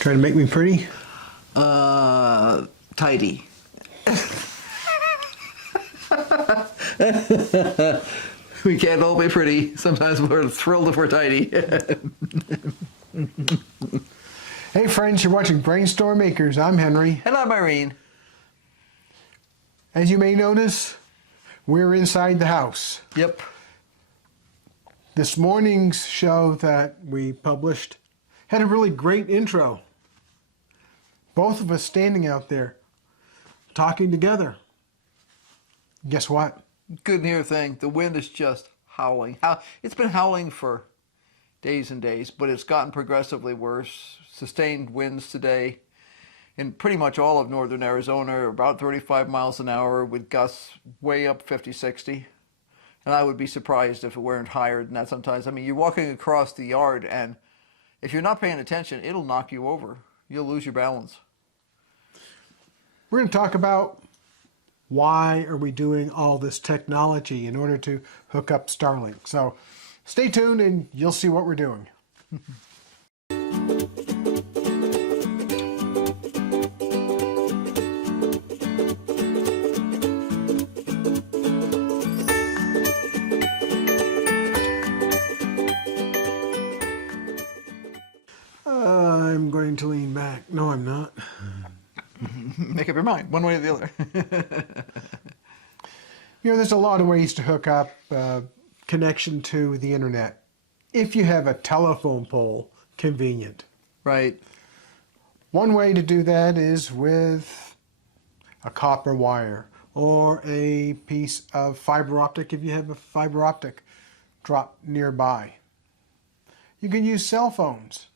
Trying to make me pretty? Tidy. We can't all be pretty. Sometimes we're thrilled if we're tidy. Hey friends, you're watching BrainStorm Acres. I'm Henry. And I'm Irene. As you may notice, we're inside the house. Yep. This morning's show that we published had a really great intro. Both of us standing out there, talking together. Guess what? Good near thing. The wind is just howling. It's been howling for days and days, but it's gotten progressively worse. Sustained winds today in pretty much all of northern Arizona, about 35 miles an hour with gusts way up 50, 60. And I would be surprised if it weren't higher than that sometimes. I mean, you're walking across the yard, and if you're not paying attention, it'll knock you over. You'll lose your balance. We're going to talk about why are we doing all this technology in order to hook up StarLink. So stay tuned and you'll see what we're doing. I'm going to lean back. No, I'm not. Make up your mind, one way or the other. You know, there's a lot of ways to hook up connection to the internet. If you have a telephone pole, convenient. Right. One way to do that is with a copper wire or a piece of fiber optic if you have a fiber optic drop nearby. You can use cell phones.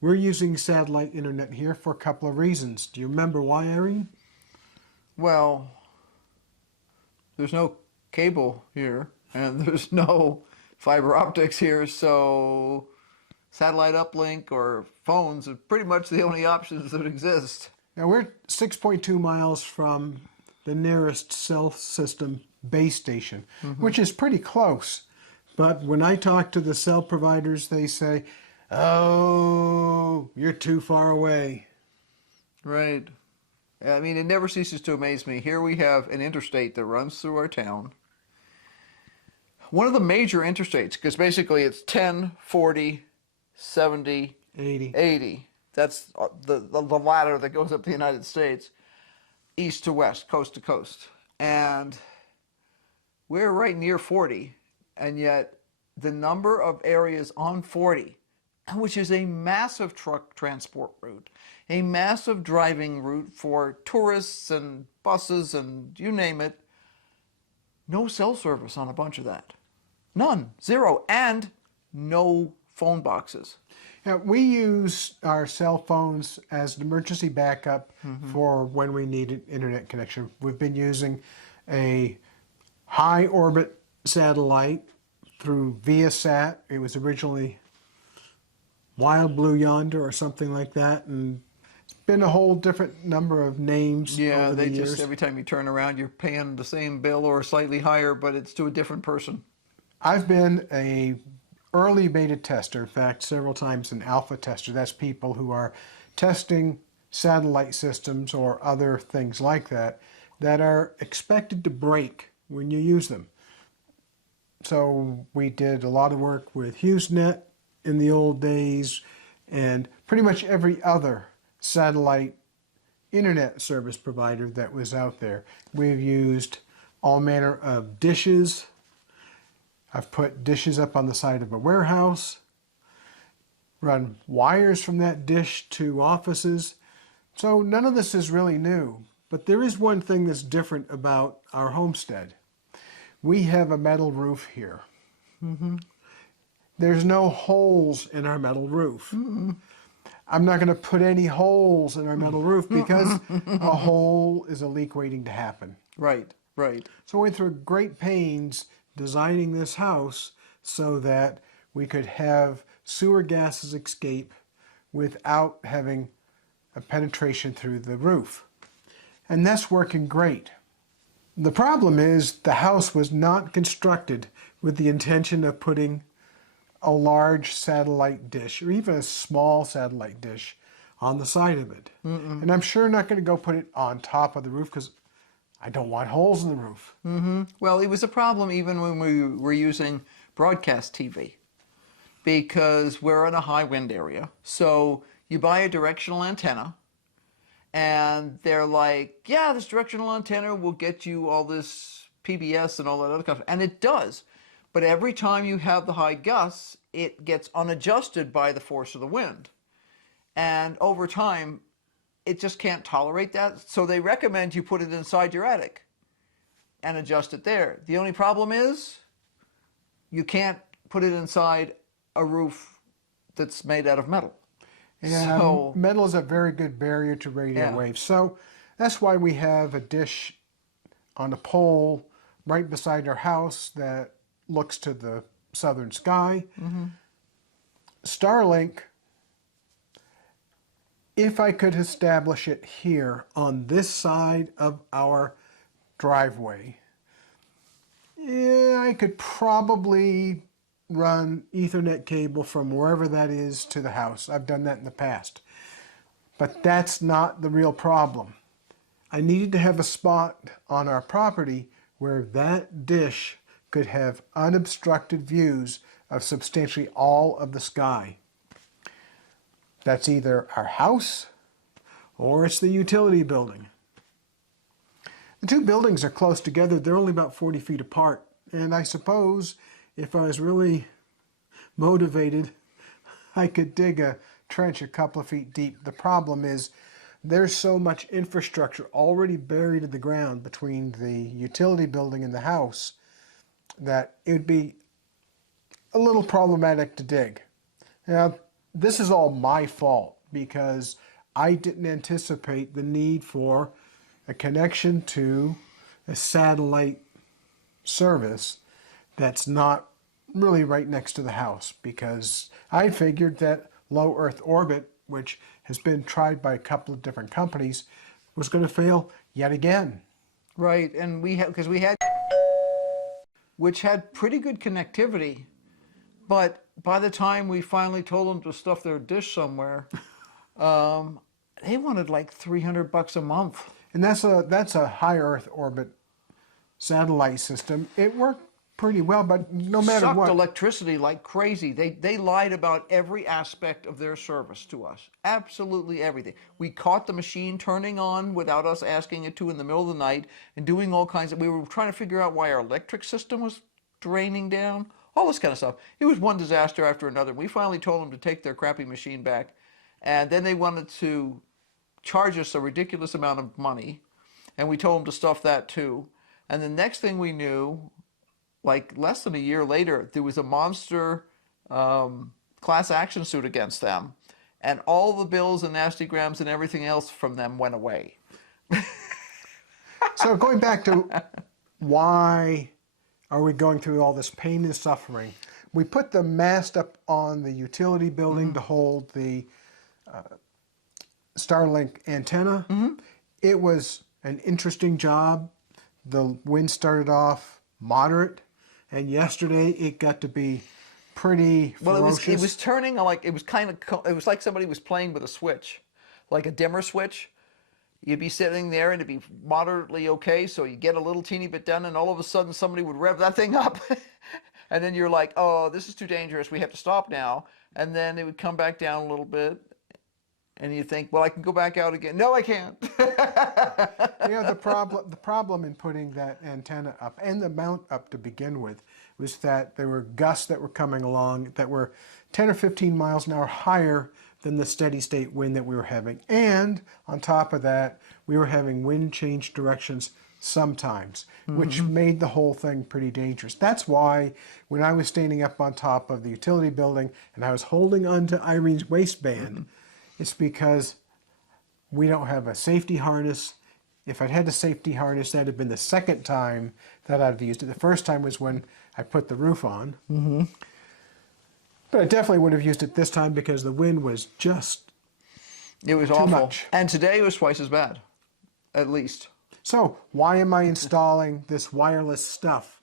We're using satellite internet here for a couple of reasons. Do you remember why, Irene? Well, there's no cable here, and there's no fiber optics here, so satellite uplink or phones are pretty much the only options that exist. Now we're 6.2 miles from the nearest cell system base station, which is pretty close. But when I talk to the cell providers, they say, oh, you're too far away. Right. I mean, it never ceases to amaze me. Here we have an interstate that runs through our town. One of the major interstates, because basically it's 10, 40, 70, 80. That's the ladder that goes up the United States, east to west, coast to coast. And we're right near 40, and yet the number of areas on 40, which is a massive truck transport route, a massive driving route for tourists and buses and you name it, no cell service on a bunch of that. None, zero, and no phone boxes. Yeah, we use our cell phones as an emergency backup for when we need an internet connection. We've been using a high orbit satellite through Viasat. It was originally Wild Blue Yonder or something like that, and it's been a whole different number of names. Yeah, over the years. Just every time you turn around, you're paying the same bill or slightly higher, but it's to a different person. I've been a early beta tester, in fact, several times an alpha tester. That's people who are testing satellite systems or other things like that that are expected to break when you use them. So we did a lot of work with HughesNet in the old days, and pretty much every other satellite internet service provider that was out there. We've used all manner of dishes. I've put dishes up on the side of a warehouse, run wires from that dish to offices. So none of this is really new, but there is one thing that's different about our homestead. We have a metal roof here. There's no holes in our metal roof. I'm not going to put any holes in our metal roof because a hole is a leak waiting to happen. Right, right. So we went through great pains designing this house so that we could have sewer gases escape without having a penetration through the roof. And that's working great. The problem is the house was not constructed with the intention of putting a large satellite dish or even a small satellite dish on the side of it. And I'm sure not going to go put it on top of the roof because I don't want holes in the roof. Well, it was a problem even when we were using broadcast TV because we're in a high wind area. So you buy a directional antenna and they're like, yeah, this directional antenna will get you all this PBS and all that other stuff. And it does. But every time you have the high gusts, it gets unadjusted by the force of the wind. And over time, it just can't tolerate that. So they recommend you put it inside your attic and adjust it there. The only problem is you can't put it inside a roof that's made out of metal. Yeah, So, metal is a very good barrier to radio Yeah. waves. So that's why we have a dish on a pole right beside our house that looks to the southern sky. StarLink, if I could establish it here on this side of our driveway, yeah, I could probably run Ethernet cable from wherever that is to the house. I've done that in the past. But that's not the real problem. I needed to have a spot on our property where that dish could have unobstructed views of substantially all of the sky. That's either our house or it's the utility building. The two buildings are close together. They're only about 40 feet apart. And I suppose if I was really motivated, I could dig a trench a couple of feet deep. The problem is there's so much infrastructure already buried in the ground between the utility building and the house that it would be a little problematic to dig. Now, this is all my fault because I didn't anticipate the need for a connection to a satellite service that's not really right next to the house, because I figured that low Earth orbit, which has been tried by a couple of different companies, was going to fail yet again. right, and because we had, which had pretty good connectivity, but by the time we finally told them to stuff their dish somewhere, they wanted like $300 a month. And that's a high Earth orbit satellite system. It worked pretty well, but no matter Sucked what, electricity like crazy. They lied about every aspect of their service to us. Absolutely everything. We caught the machine turning on without us asking it to in the middle of the night and doing all kinds of, we were trying to figure out why our electric system was draining down, all this kind of stuff. It was one disaster after another. We finally told them to take their crappy machine back, and then they wanted to charge us a ridiculous amount of money, and we told them to stuff that too. And the next thing we knew, like less than a year later, there was a monster class action suit against them, and all the bills and nasty grams and everything else from them went away. so going back to why are we going through all this pain and suffering? We put the mast up on the utility building to hold the StarLink antenna. It was an interesting job. The wind started off moderate, and yesterday it got to be pretty ferocious. Well, it was turning like, it was like somebody was playing with a switch, like a dimmer switch. You'd be sitting there and it'd be moderately okay, so you get a little teeny bit done, and all of a sudden somebody would rev that thing up. And then you're like, oh, this is too dangerous, we have to stop now. And then it would come back down a little bit, and you think, well, I can go back out again. No, I can't. The problem in putting that antenna up and the mount up to begin with was that there were gusts that were coming along that were 10 or 15 miles an hour higher than the steady state wind that we were having. And on top of that, we were having wind change directions sometimes, which made the whole thing pretty dangerous. That's why when I was standing up on top of the utility building and I was holding onto Irene's waistband, it's because we don't have a safety harness. If I'd had a safety harness, that'd have been the second time that I'd used it. The first time was when I put the roof on. But I definitely would have used it this time because the wind was just It was too awful. much. And today was twice as bad, at least. So why am I installing this wireless stuff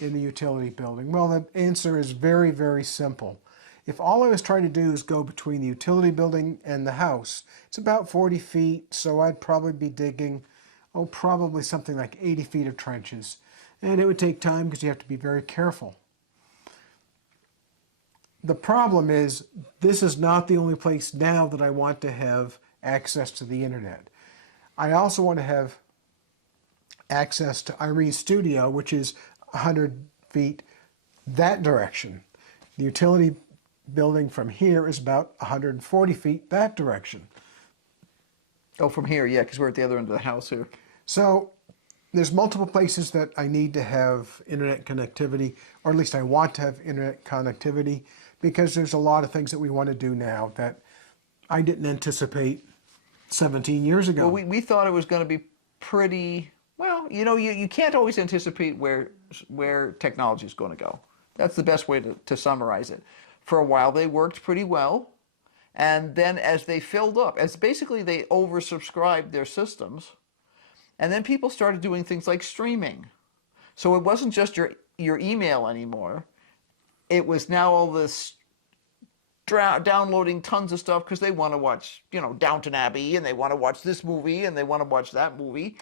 in the utility building? Well, the answer is very, very simple. if all I was trying to do is go between the utility building and the house, it's about 40 feet, so I'd probably be digging, probably something like 80 feet of trenches. And it would take time because you have to be very careful. The problem is, this is not the only place now that I want to have access to the internet. I also want to have access to Irene's studio, which is 100 feet that direction. The utility building from here is about 140 feet that direction. Oh, from here, yeah, because we're at the other end of the house here. So there's multiple places that I need to have internet connectivity, or at least I want to have internet connectivity, because there's a lot of things that we want to do now that I didn't anticipate 17 years ago. Well, we thought it was going to be pretty, well, you know, you can't always anticipate where technology is going to go. That's the best way to summarize it. For a while, they worked pretty well. And then as they filled up, as basically they oversubscribed their systems, and then people started doing things like streaming. So it wasn't just your email anymore. It was now all this downloading tons of stuff because they want to watch, you know, Downton Abbey, and they want to watch this movie, and they want to watch that movie.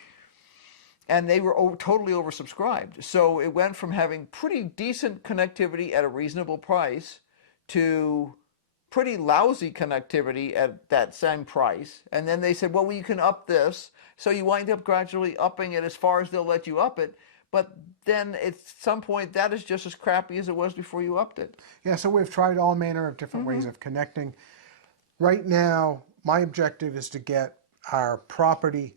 And they were totally oversubscribed. So it went from having pretty decent connectivity at a reasonable price to pretty lousy connectivity at that same price. And then they said, well, you can up this. So you wind up gradually upping it as far as they'll let you up it. But then at some point, that is just as crappy as it was before you upped it. Yeah, so we've tried all manner of different ways of connecting. Right now, my objective is to get our property,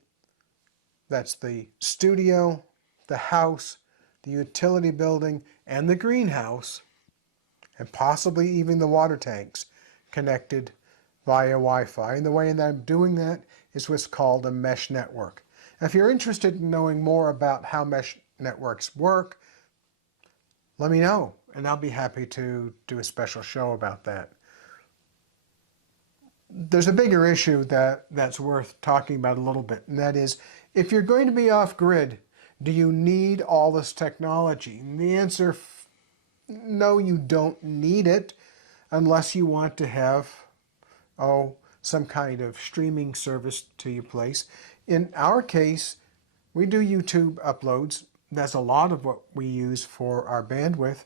that's the studio, the house, the utility building, and the greenhouse, and possibly even the water tanks, connected via Wi-Fi. And the way that I'm doing that is what's called a mesh network. Now, if you're interested in knowing more about how mesh networks work, let me know, and I'll be happy to do a special show about that. There's a bigger issue that's worth talking about a little bit, and that is, if you're going to be off-grid, do you need all this technology? And the answer, no, you don't need it, unless you want to have, some kind of streaming service to your place. In our case, we do YouTube uploads. That's a lot of what we use for our bandwidth.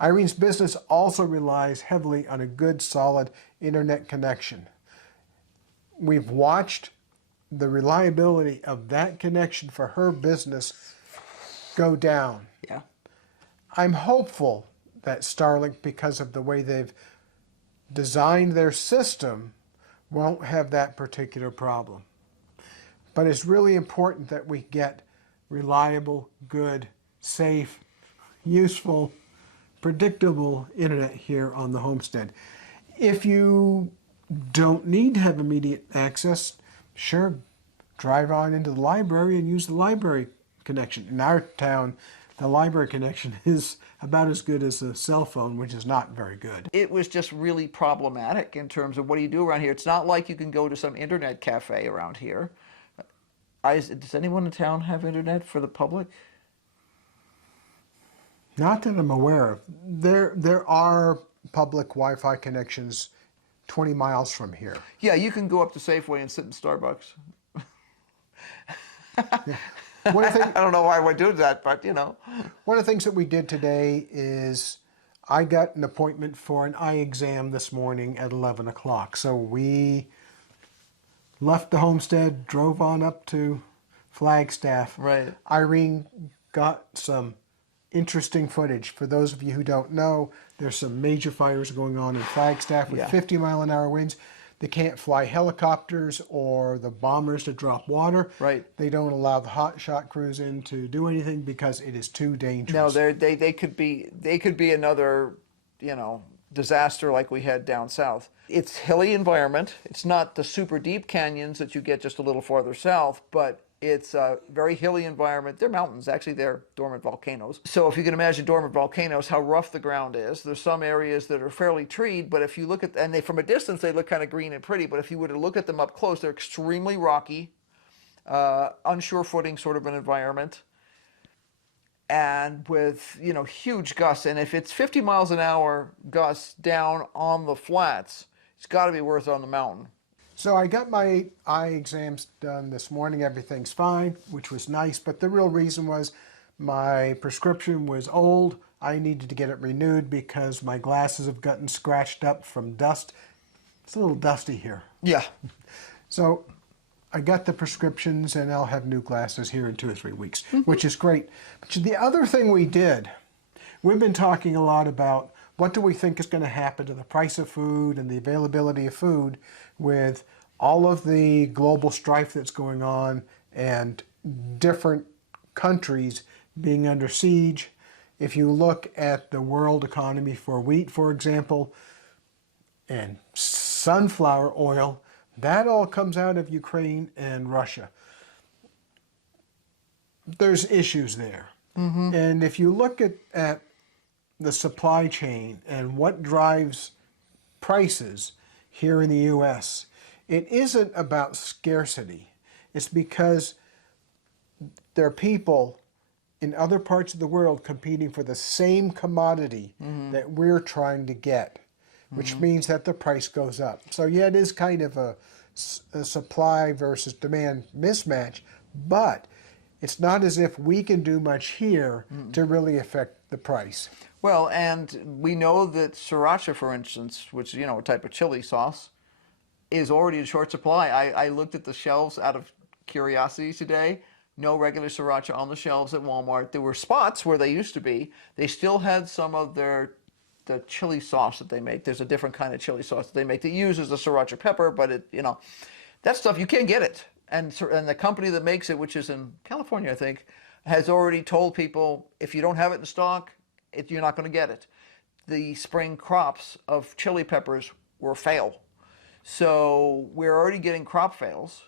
Irene's business also relies heavily on a good, solid internet connection. We've watched the reliability of that connection for her business go down. Yeah. I'm hopeful that StarLink, because of the way they've designed their system, won't have that particular problem. But it's really important that we get reliable, good, safe, useful, predictable internet here on the homestead. If you don't need to have immediate access, sure, drive on into the library and use the library connection. In our town, the library connection is about as good as a cell phone, which is not very good. It was just really problematic in terms of what do you do around here. It's not like you can go to some internet cafe around here. Does anyone in town have internet for the public? Not that I'm aware of. There are public Wi-Fi connections 20 miles from here. Yeah, you can go up to Safeway and sit in Starbucks. Yeah. I don't know why we're doing that, but you know. One of the things that we did today is I got an appointment for an eye exam this morning at 11 o'clock. So we left the homestead, drove on up to Flagstaff. Right. Irene got some interesting footage. For those of you who don't know, there's some major fires going on in Flagstaff with 50-mile-an-hour winds. They can't fly helicopters or the bombers to drop water. Right. They don't allow the hot shot crews in to do anything because it is too dangerous. No, they could be another, you know, disaster like we had down south. It's hilly environment. It's not the super deep canyons that you get just a little farther south, but it's a very hilly environment. They're mountains, actually. They're dormant volcanoes. So if you can imagine dormant volcanoes, how rough the ground is. There's some areas that are fairly treed, but if you look at, and they from a distance, they look kind of green and pretty, but if you were to look at them up close, they're extremely rocky, unsure footing sort of an environment. and with, you know, huge gusts. And if it's 50 miles an hour gusts down on the flats, it's got to be worth it on the mountain. So I got my eye exams done this morning. Everything's fine, which was nice. But the real reason was my prescription was old. I needed to get it renewed because my glasses have gotten scratched up from dust. It's a little dusty here. Yeah. So I got the prescriptions and I'll have new glasses here in 2 or 3 weeks, which is great. But the other thing we did, we've been talking a lot about what do we think is going to happen to the price of food and the availability of food with all of the global strife that's going on and different countries being under siege. If you look at the world economy for wheat, for example, and sunflower oil, that all comes out of Ukraine and Russia. There's issues there. And if you look at the supply chain and what drives prices here in the U.S., it isn't about scarcity. It's because there are people in other parts of the world competing for the same commodity that we're trying to get, which means that the price goes up. So yeah, it is kind of a supply versus demand mismatch, but it's not as if we can do much here to really affect the price. Well, and we know that sriracha, for instance, which is, you know, a type of chili sauce, is already in short supply. I looked at the shelves out of curiosity today. No regular sriracha on the shelves at Walmart. There were spots where they used to be. They still had some of the chili sauce that they make. There's a different kind of chili sauce that they make that uses the sriracha pepper, but it, you know, that stuff, you can't get it. And the company that makes it, which is in California, I think, has already told people, if you don't have it in stock, you're not going to get it. The spring crops of chili peppers were fail. So we're already getting crop fails.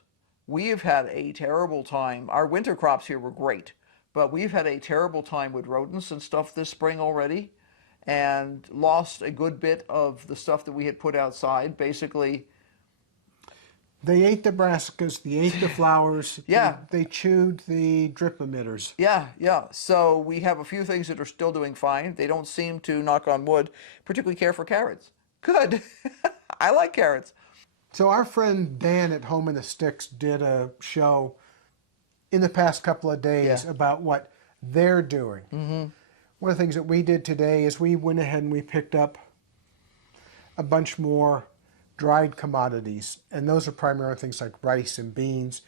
We have had a terrible time. Our winter crops here were great, but we've had a terrible time with rodents and stuff this spring already, and lost a good bit of the stuff that we had put outside. Basically, they ate the brassicas, they ate the flowers, yeah, they chewed the drip emitters. Yeah. So we have a few things that are still doing fine. They don't seem to, knock on wood, particularly care for carrots. Good. I like carrots. So our friend Dan at Home in the Sticks did a show in the past couple of days about what they're doing. One of the things that we did today is we went ahead and we picked up a bunch more dried commodities, and those are primarily things like rice and beans,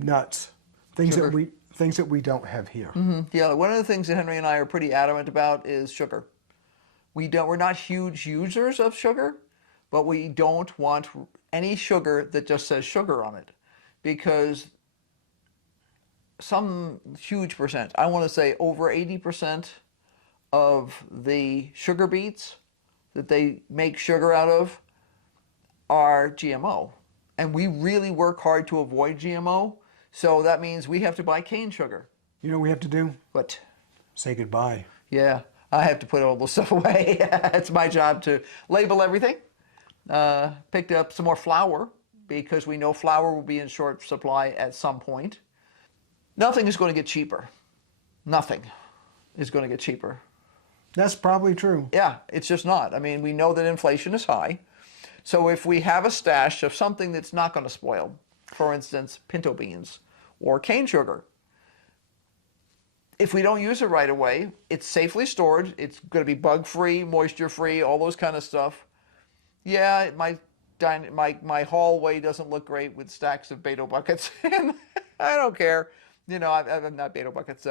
nuts, things Sugar. that we don't have here. Yeah, one of the things that Henry and I are pretty adamant about is sugar. We're not huge users of sugar, but we don't want any sugar that just says sugar on it, because some huge percent, I want to say over 80% of the sugar beets that they make sugar out of are GMO. And we really work hard to avoid GMO. So that means we have to buy cane sugar. You know what we have to do? But Say goodbye. yeah, I have to put all this stuff away. It's my job to label everything. Picked up some more flour because we know flour will be in short supply at some point. Nothing is going to get cheaper. Nothing is going to get cheaper. That's probably true. Yeah, it's just not. I mean, we know that inflation is high. So if we have a stash of something that's not going to spoil, for instance, pinto beans or cane sugar, if we don't use it right away, it's safely stored. It's going to be bug-free, moisture-free, all those kind of stuff. Yeah, my hallway doesn't look great with stacks of Beto buckets, and I don't care. You know, I'm not Beto buckets.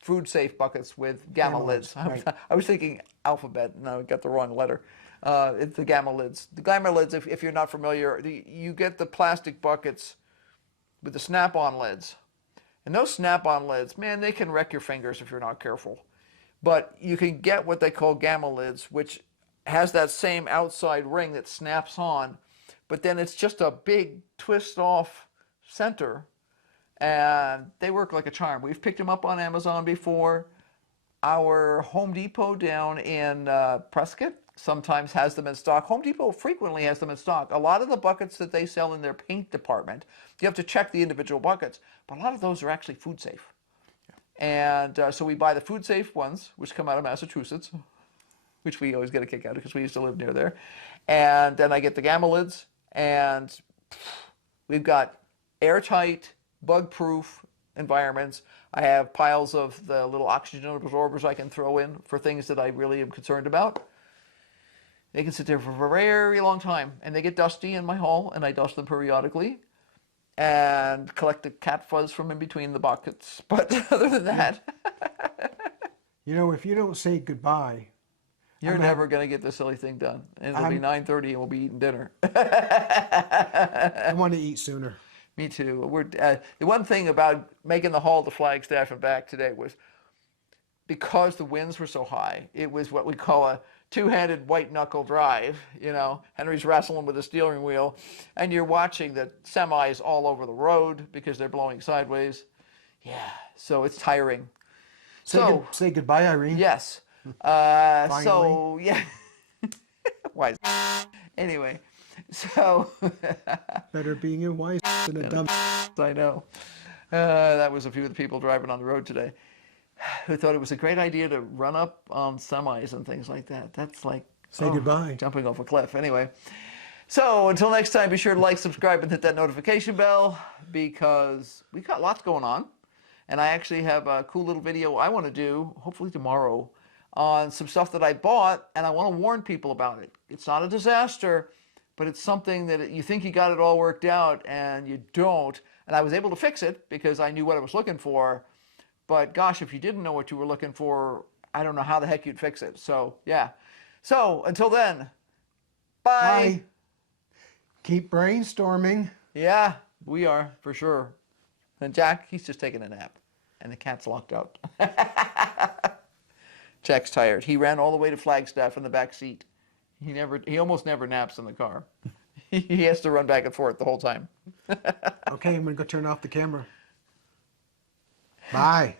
Food safe buckets with gamma lids. Right. I was thinking alphabet, and I got the wrong letter. It's the gamma lids. The gamma lids, if you're not familiar, you get the plastic buckets with the snap-on lids. And those snap-on lids, man, they can wreck your fingers if you're not careful. But you can get what they call gamma lids, which has that same outside ring that snaps on, but then it's just a big twist-off center, and they work like a charm. We've picked them up on Amazon before. Our Home Depot down in Prescott sometimes has them in stock. Home Depot frequently has them in stock. A lot of the buckets that they sell in their paint department, you have to check the individual buckets, but a lot of those are actually food safe. And so we buy the food safe ones, which come out of Massachusetts, which we always get a kick out of because we used to live near there. And then I get the gamma-lids, and we've got airtight, bug-proof environments. I have piles of the little oxygen absorbers I can throw in for things that I really am concerned about. They can sit there for a very long time, and they get dusty in my hall, and I dust them periodically and collect the cat fuzz from in between the buckets. But other than that, You know, if you don't say goodbye, you're never going to get this silly thing done. And it'll be 9:30 and we'll be eating dinner. I want to eat sooner. Me too. The one thing about making the haul to Flagstaff and back today was because the winds were so high, it was what we call a two-handed white knuckle drive. You know, Henry's wrestling with the steering wheel, and you're watching the semis all over the road because they're blowing sideways. Yeah, so it's tiring. Say goodbye, Irene. Yes. So yeah. Wise. Anyway, so Better being a wise than a dumb. I know. That was a few of the people driving on the road today who thought it was a great idea to run up on semis and things like that. That's like Say goodbye. Jumping off a cliff. Anyway. So until next time, be sure to like, subscribe, and hit that notification bell because we got lots going on. And I actually have a cool little video I want to do, hopefully tomorrow, on some stuff that I bought, and I want to warn people about it. It's not a disaster, but it's something that you think you got it all worked out, and you don't. And I was able to fix it because I knew what I was looking for. But gosh, if you didn't know what you were looking for, I don't know how the heck you'd fix it. So, yeah. So, until then, bye. Bye. Keep brainstorming. Yeah, we are, for sure. And Jack, he's just taking a nap. And the cat's locked out. Jack's tired. He ran all the way to Flagstaff in the back seat. He almost never naps in the car. He has to run back and forth the whole time. Okay, I'm going to go turn off the camera. Bye.